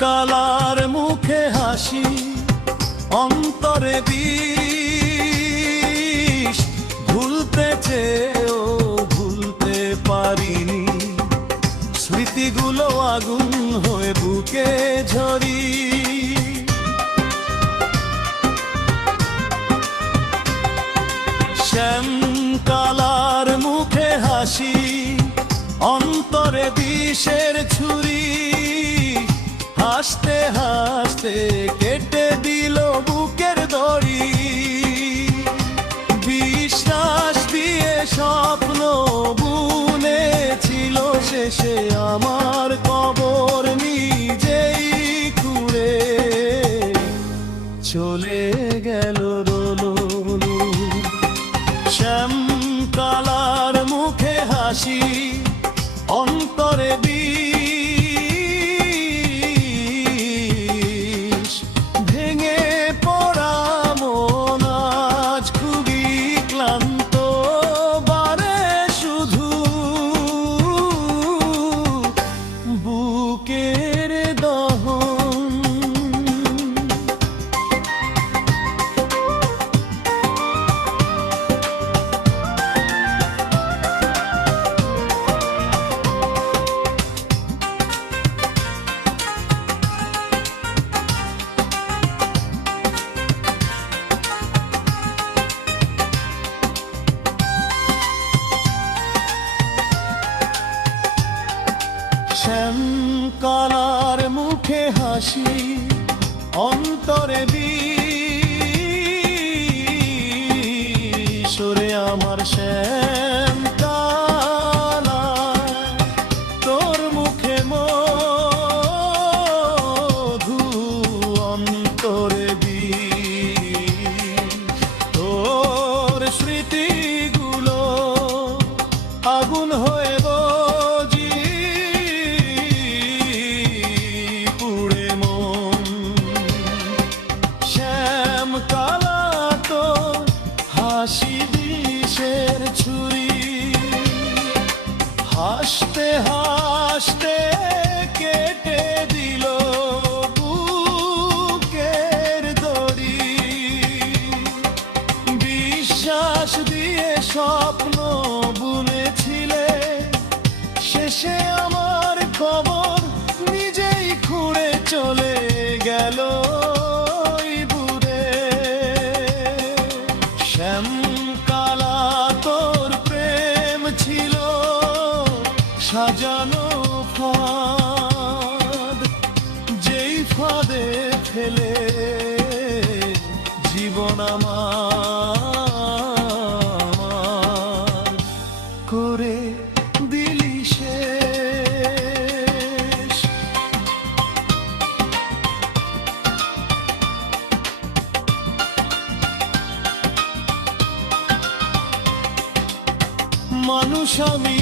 Colour মুখে হাসি, অন্তরে বিষ, ভুলতে চেয়েও ভুলতে পারিনি। স্মৃতিগুলো আগুন হয়ে বুকে ঝরি। শ্যাম কালার মুখে হাসি, অন্তরে বিষের ছুরি। হাসতে হাসতে কেটে দিল বুকের দড়ি। বিশ্বাস দিয়ে স্বপ্ন বুনেছিল, শেষে আমার কবর নিজেই খুঁড়ে চলে গেল রোলো। শ্যাম কালার মুখে হাসি, অন্তরে বিষ, ভেঙে পড়া মন আজ খুবই ক্লান্ত। বারে শুধু বুকের দহন। শ্যাম কালার মুখে হাসি, অন্তরে বিষ। ওরে আমার শ্যাম কালা, তোর মুখে মধু, অন্তরে বিষ। তোর স্মৃতিগুলো আগুন হয়ে হাসি বিষের ছুরি। হাসতে হাসতে কেটে দিল বুকের দড়ি। বিশ্বাস দিয়ে স্বপ্ন বুনেছিলে, শেষে আমার খবর নিজেই খুঁড়ে চলে গেল। শ্যাম কালা তোর প্রেম ছিল সাজানো ফাঁদ, যেই ফাঁদে ফেলে জীবন আমার করে দিলি শেষ। মানুষ আমি